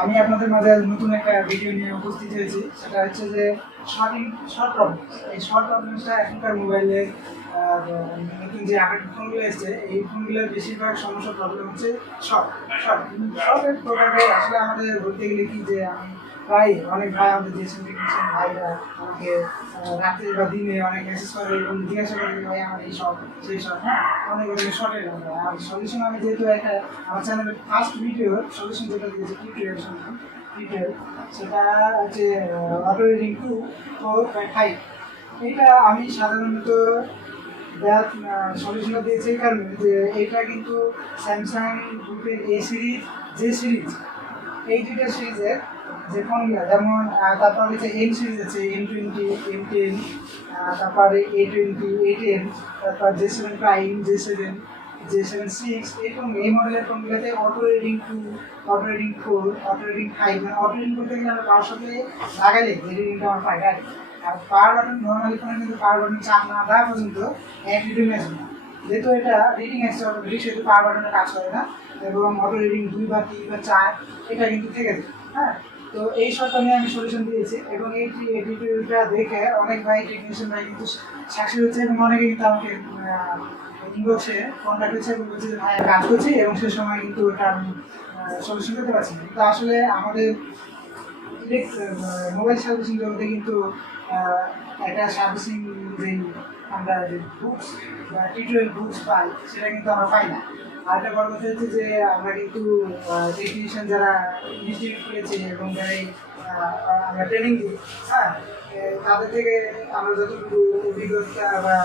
আমি আপনাদের মাঝে নতুন একটা ভিডিও নিয়ে উপস্থিত হয়েছি। সেটা হচ্ছে যে শর্ট প্রবলেম। এই শর্ট প্রবলেমসটা এখনকার মোবাইলে নতুন যে আপডেট ফোনগুলো এসেছে, এই ফোনগুলোর বেশিরভাগ সমস্যা প্রবলেম হচ্ছে শর্টের প্রোডাক্টে। আসলে আমাদের বলতে গেলে কি যে আমি প্রায় অনেক ভাই আমাদের GSM টেকনিশিয়ান ভাইরা আমাকে রাত্রে বা দিনে অনেক মেসেজ করে এবং জিজ্ঞাসা করে ভাই আমার এই শর্ট সেই শর্ট, হ্যাঁ অনেক অনেক শর্টের আর সলিউশন। আমি যেহেতু একটা আমার চ্যানেলের ফার্স্ট ভিডিও সলিউশন যেটা দিয়েছি টিউটোরিয়াল, সেটা হচ্ছে অটো রিডিং 2.5। এটা আমি সাধারণত সলিউশনটা দিয়েছি এই কারণে যে এটা কিন্তু স্যামসাং গ্রুপের এ সিরিজ, যে সিরিজ, এই দুইটা সিরিজের যে ফোনগুলো, যেমন তারপর হচ্ছে এম সিরিজ আছে, M20, M10, তারপরে A20, A10, তারপর J7 প্রাইম, J7 6, এই মডেলের ফোনগুলোতে auto reading 2, auto reading 4, auto reading 5, মানে অটো রিডিং করতে গেলে আমরা পাওয়ার সাথে লাগালে যে রিডিংটা আমার পাই ডাইরেক্ট। আর পাওয়ার বাটন নর্মালি ফোনে কিন্তু পাওয়ার বাটন চাপ না দেওয়া পর্যন্ত এক রিডিং আসবে না। যেহেতু এটা রিডিং আসছে অটোমেটিক, সেহেতু পাওয়ার বাটনে কাজ করে না এবং অটো রিডিং 2 বা 3 বা 4 এটা কিন্তু থেকে যায়। হ্যাঁ, তো এই শর্টটা নিয়ে আমি সলিউশন দিয়েছি এবং এই টিউটোরিয়ালটা দেখে অনেক ভাই টেকনিশিয়ান ভাই কিন্তু সাক্ষী হচ্ছে এবং অনেকে কিন্তু আমাকে ইনবক্সে কন্ট্যাক্ট হচ্ছে এবং বলছে যে ভাই কাজ করছি এবং সে সময় কিন্তু ওটা আমি সলিউশন করতে পারছি না। তো আসলে আমাদের মোবাইল সার্ভিসিং জগতে কিন্তু একটা সার্ভিসিং যে আমরা যে বুকস বা টিউটোরিয়াল বুকস পাই সেটা কিন্তু আমরা পাই না। আর একটা বড় কথা হচ্ছে যে আমরা কিন্তু টেকনিশিয়ান যারা ইনস্টিটিউট করেছি এবং যারা আমরা ট্রেনিং দিই, হ্যাঁ তাদের থেকে আমরা যতটুকু অভিজ্ঞতা বা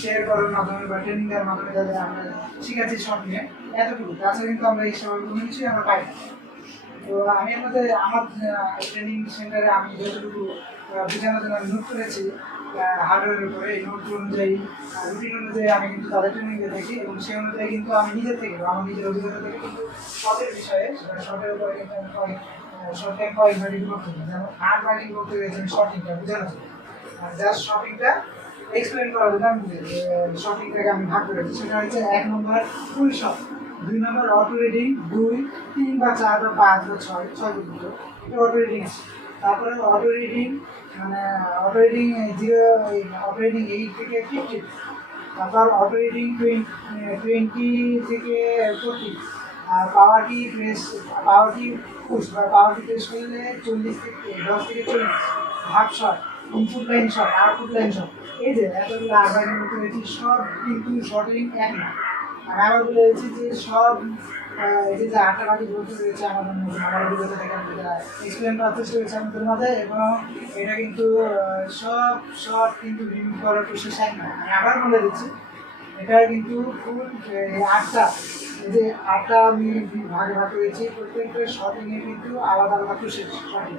শেয়ার করার মাধ্যমে বা ট্রেনিং দেওয়ার মাধ্যমে যাদের আমরা শিখাচ্ছি সব নিয়ে এতটুকু, তাছাড়া কিন্তু আমরা এই সব কোনো কিছুই আমরা পাই না। তো আমি আমার ট্রেনিং সেন্টারে আমি যতটুকু বোঝানোর জন্য আমি নোট করেছি হার্ডওয়্যারের উপরে, এই নোট অনুযায়ী রুটিন অনুযায়ী আমি কিন্তু তাদের ট্রেনিং দিয়ে থাকি এবং সেই অনুযায়ী কিন্তু আমি নিজের থেকে আমার নিজের অভিজ্ঞতা থেকে কিন্তু শর্টের বিষয়ে শর্টের উপরে কিন্তু আমি কয়েকবার রিভিউ করতে পারি। যেমন 8বার রিভিউ করতে পেরেছি আমি শর্টিংটা বোঝানোর জন্য, জাস্ট শর্টিংটা এক্সপ্লেন করার জন্য আমি শর্টিংটাকে আমি ভাগ করেছি। সেটা হচ্ছে 1 নম্বর ফুল শর্ট, 2 নম্বর অটো রিডিং 2, 3 বা 4 বা 5 বা 6 পর্যন্ত এটা অটো রিডিং আছে। তারপরে অটো রিডিং মানে অটো রিডিং 8 থেকে 15, তারপর অটো রিডিং 20 থেকে 40, আর পাওয়ার কি পুশ বা পাওয়ার কি প্রেস করলে 10 থেকে 40 half shot, input line shot, output line shot. এই যে এতগুলো আগামী মতো হয়েছে সব কিন্তু শর্টিং এক না। আর আবার বলেছি যে সব এই যে 8টা বাকি বলতে রয়েছে আমাদের মধ্যে, আমার অভিজ্ঞতা থেকে আমি যেটা এক্সপ্লেন করার চেষ্টা করেছি আমাদের মাঝে, এবং এটা কিন্তু সব কিন্তু রিভিউ করার প্রসেস এক না। আমি আবার বলে দিচ্ছি, এটা কিন্তু ফুল 8টা, এই যে 8টা আমি ভাগে ভাগ করেছি, প্রত্যেকটা শর্টিংয়ে কিন্তু আলাদা আলাদা প্রসেস শর্টিং।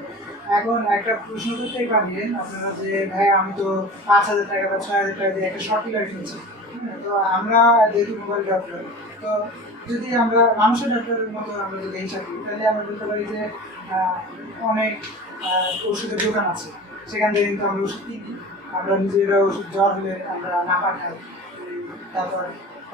এখন একটা প্রশ্ন করতেই পারবেন আপনারা যে ভাই আমি তো 5,000 টাকা বা 6,000 টাকা দিয়ে একটা শর্ট কিলার কিনেছি। তো আমরা যেহেতু মোবাইল ডক্টর, তো যদি আমরা মানুষের ডক্টরের মতো আমরা যদি হিসাব করি তাহলে আমরা বলতে পারি যে অনেক ওষুধের দোকান আছে, সেখান থেকে কিন্তু আমরা ওষুধ কিনি, আমরা নিজেরা ওষুধ জ্বর হলে আমরা নাপা খাই, তারপর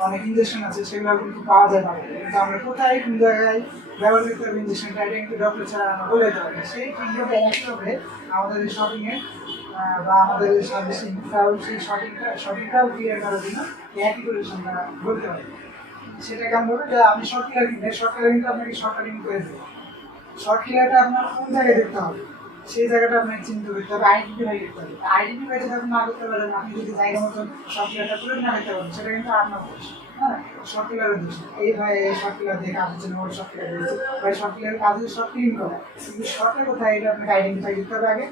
অনেক ইঞ্জেকশন আছে সেগুলো কিন্তু পাওয়া যায় না, কিন্তু আমরা কোথায় কোন জায়গায় ব্যবহার করতে হবে ইঞ্জেকশনটা এটা কিন্তু ডক্টর ছাড়া আমরা বলে দিতে পারি। সেই ঠিকভাবে একইভাবে আমাদের এই শপিংয়ে বা আমাদের এই সার্ভিসিংটাও সেই শপিংটাও ক্লিয়ার করার জন্য একই করে আমরা বলতে পারি। সেটা কেমন বলবে যে আপনি শর্ট কিলার কিনবেন, শর্ট কিলার কিন্তু আপনাকে শর্ট কাটিং করে দেবে। শর্ট কিলারটা আপনার কোন জায়গায় দেখতে হবে সেই জায়গাটা আপনাকে চিন্তা করতে হবে, আইডেন্টিফাই করতে হবে। আইডেন্টিফাই যদি আপনি না করতে পারেন, আপনি যদি জায়গা মতো শর্ট কিলারটা প্রয়োগ না করতে পারেন, সেটা কিন্তু আপনার দোষ। হ্যাঁ, শর্ট কিলারের দোষ। এই ভাই এই শর্ট কিলার দিয়ে কাজ হচ্ছে না, ওই শর্ট কিলার দিয়েছে ভাই, শর্ট কিলারের কাজ হচ্ছে শর্ট ক্লিন করা, কিন্তু শর্টটা কোথায় এটা আপনাকে আইডেন্টিফাই করতে হবে আগে।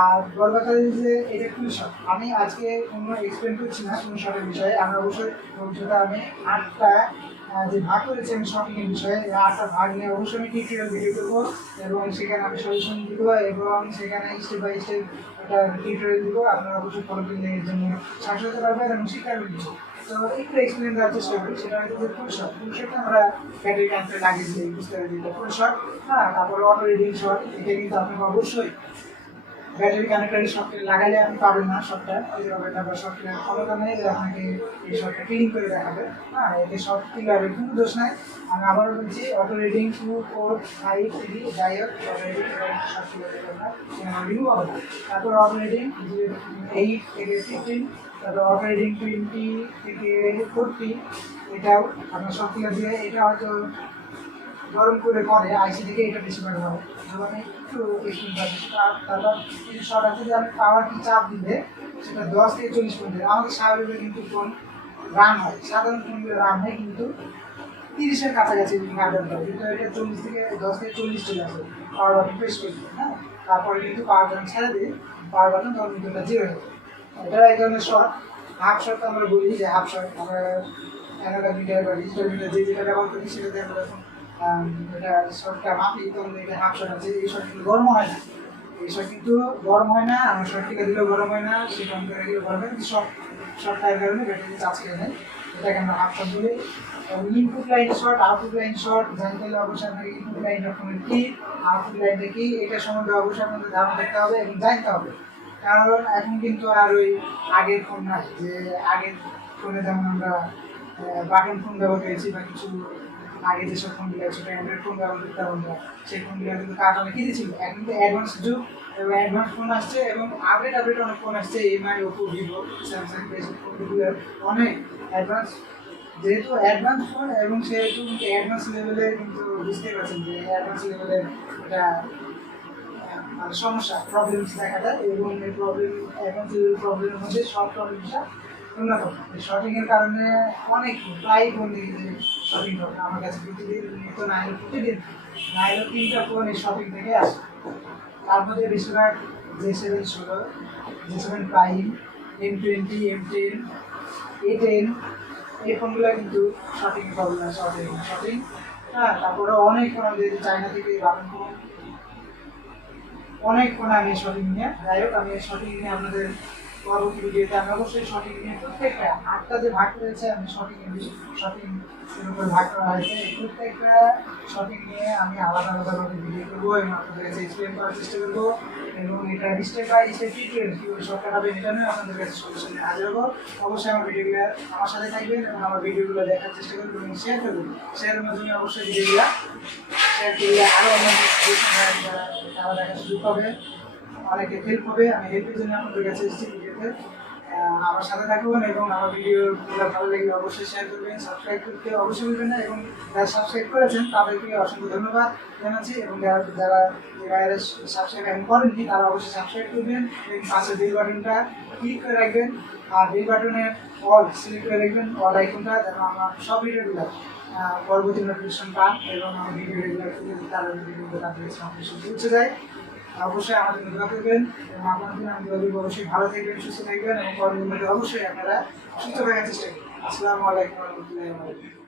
আর বড় কথা যে এটা ফুল শর্ট, আমি আজকে কোনো এক্সপ্লেন করছি না কোনো শর্টের বিষয়ে, আমরা অবশ্যই ভবিষ্যতে আমি 8টা যে ভাগ করেছি আমি শপিংয়ের বিষয়ে, 8টা ভাগ নিয়ে অবশ্যই আমি টিউটোরিয়াল ভিডিও করবো এবং সেখানে আমি সলিউশন দিব এবং সেখানে স্টেপ বাই স্টেপ একটা টিউটোরিয়াল দিব। আপনারা অবশ্যই ফলো করলে এর জন্য সাহায্য করতে পারবেন এবং শিক্ষার বিষয়। তো একটু এক্সপ্লেন দেওয়ার চেষ্টা করি, সেটা হয়তো যে ফুল শটটা আমরা ব্যাটারি কানেক্টে লাগিয়ে দিই, বুঝতে পারি ফুল শট। হ্যাঁ, তারপরে অটো রিডিং শট, এটা কিন্তু আপনাকে অবশ্যই ব্যাটারি কানেক্টরের সফটওয়্যার লাগালে আপনি পাবেন না শর্টটা, হবে না, বা সফটওয়্যার ক্ষমতা নেই যে আপনাকে এই শর্টটা ক্লিন করে দেখাবে। হ্যাঁ, এতে সব ক্লিন হবে, কোনো দোষ নাই। আমি আবারও বলছি, অটো রিডিং 2 4 5 3 যাই হোক, অটো রিডিং রিমুভ হবে না। তারপর অটো রিডিং 8 থেকে 15, তারপর অটো রিডিং 20 থেকে 40, এটাও আপনার সফটওয়্যার দিয়ে এটা হয়তো গরম করে আইসি থেকে এটা বেশি ভালো হবে। যখন একটু তারপর শর্ট আছে যে আমি পাওয়ার কি চাপ দিলে সেটা 10 থেকে 40 পর্যন্ত আমাদের স্বাভাবিকভাবে কিন্তু ফোন রান হয়, সাধারণ ফোনগুলো রান হয় কিন্তু 30-এর কাছাকাছি রান করে, কিন্তু এটা 40 থেকে 10 থেকে 40 চলে আসে পাওয়ার বাটন প্রেস করে দিই। হ্যাঁ, তারপরে কিন্তু পাওয়ার বাটন ছেড়ে দিই, পাওয়ার বাটন তখন কিন্তু এটা জিরো হয়ে যায়। এটা এই ধরনের শর্ট। হাফ শর্ট আমরা বলি যে হাফ শর্ট আমরা অ্যানালগ মিটার বা ডিজিটাল মিটার যেটা ব্যবহার করি সেটাতে আমরা যখন এটা শর্টটা মাপি তখন এটা হাফ শর্ট আছে। এই শর্ট কিন্তু গরম হয় না, এই শর্ট কিন্তু গরম হয় না, আমার শর্ট টিকা দিলেও গরম হয় না, সেটা আমরা দিলেও গরম হয়, কিন্তু শর্ট টায়ার কারণে ব্যাটারি চার্জ খেয়ে নেয়, এটাকে আমরা হাফ শর্ট বলি। Input line short, output line short জানতে হলে অবশ্যই আপনাকে ইনপুট লাইন আপনার কি, আউটপুট লাইনটা কি, এটা সম্বন্ধে অবশ্যই আপনাদের ধারণা দেখতে হবে এবং জানতে হবে। কারণ এখন কিন্তু আর ওই আগের ফোন নাই, যে আগের ফোনে যেমন আমরা বাটন ফোন ব্যবহার করেছি বা কিছু আগে যেসব ফোনগুলো ছোটো অ্যান্ড্রয়েড ফোন ব্যবহার করতাম আমরা, সেই ফোনগুলো কিন্তু কাজ অনেক কিছু ছিল। এখন কিন্তু অ্যাডভান্স যুগ এবং অ্যাডভান্স ফোন আসছে এবং আপডেট অনেক ফোন আসছে, এমআই, ওপো, ভিভো, স্যামসাং, এইসব ফোনগুলো অনেক অ্যাডভান্স। যেহেতু অ্যাডভান্স ফোন এবং সেহেতু অ্যাডভান্স লেভেলে কিন্তু বুঝতেই পারছেন যে অ্যাডভান্স লেভেলের এটা মানে সমস্যা প্রবলেমস দেখা যায় এবং এই অ্যাডভান্স লেভেল প্রবলেমের মধ্যে সব প্রবলেমটা অন্যতম। শর্টিংয়ের কারণে অনেক প্রায় ফোন দেখি যে শর্টিং হবে আমার কাছে প্রতিদিন, নিত্য না হলে প্রতিদিন না হলে 3টা ফোন এই শপিং থেকে আসে। তার মধ্যে বেশিরভাগ GSM 16, GSM prime, M20, M10, A10, এই ফোনগুলো কিন্তু শপিং প্রবলেম আছে, শপিং। হ্যাঁ, তারপরে অনেক ফোন আমাদের চায়না থেকে বাটন ফোন, অনেক ফোন আমি শপিং নিয়ে, যাই হোক আমি শপিং নিয়ে আপনাদের পরবর্তী ভিডিওতে আমি অবশ্যই শপিং নিয়ে প্রত্যেকটা 8টা যে ভাগ রয়েছে আমি শপিং এর উপর ভাগ করা হয়েছে, প্রত্যেকটা শপিং নিয়ে আমি আলাদা আলাদাভাবে ভিডিও করবো এবং আপনাদের কাছে এক্সপ্লেন করার চেষ্টা করবো এবং এটা স্টেপ বাই স্টেপ টিউটোরিয়াল কীভাবে শর্টকাট হবে এটা নিয়ে আপনাদের কাছে সলিউশন নিয়ে হাজির হবো। অবশ্যই আমার ভিডিওগুলো আমার সাথে থাকবেন এবং আমার ভিডিওগুলো দেখার চেষ্টা করবেন এবং শেয়ার করবেন। শেয়ারের মাধ্যমে অবশ্যই ভিডিওগুলো শেয়ার করলে আরও অন্যান্য তারা দেখার সুযোগ পাবে, অনেকে হেল্প হবে। আমি হেল্পের জন্য আপনাদের কাছে এসেছি ভিডিওতে। আমার সাথে থাকুন এবং আমার ভিডিওগুলো ভালো লাগলে অবশ্যই শেয়ার করবেন, সাবস্ক্রাইব করতে অবশ্যই ভুলবেন না এবং যারা সাবস্ক্রাইব করেছেন তাদেরকে অসংখ্য ধন্যবাদ জানাচ্ছি এবং যারা সাবস্ক্রাইব এখন করেননি তারা অবশ্যই সাবস্ক্রাইব করবেন এবং পাশে বেল বাটনটা ক্লিক করে রাখবেন আর বেল বাটনের অল সিলেক্ট করে রাখবেন, অল আইকনটা, যেন আমার সব ভিডিওগুলো পরবর্তী নোটিফিকেশন পান এবং আমার ভিডিও রেগুলার তারা ভিডিওগুলো তাদের পৌঁছে যায়। অবশ্যই আমাদের দোয়া করবেন এবং আপনাদের আমি অবশ্যই ভালো থাকবেন, সুস্থ থাকবেন এবং পরবর্তীতে অবশ্যই আপনারা সুস্থ থাকার চেষ্টা করবেন। আসসালামু আলাইকুম ওয়া রাহমাতুল্লাহি ওয়া বারাকাতুহু।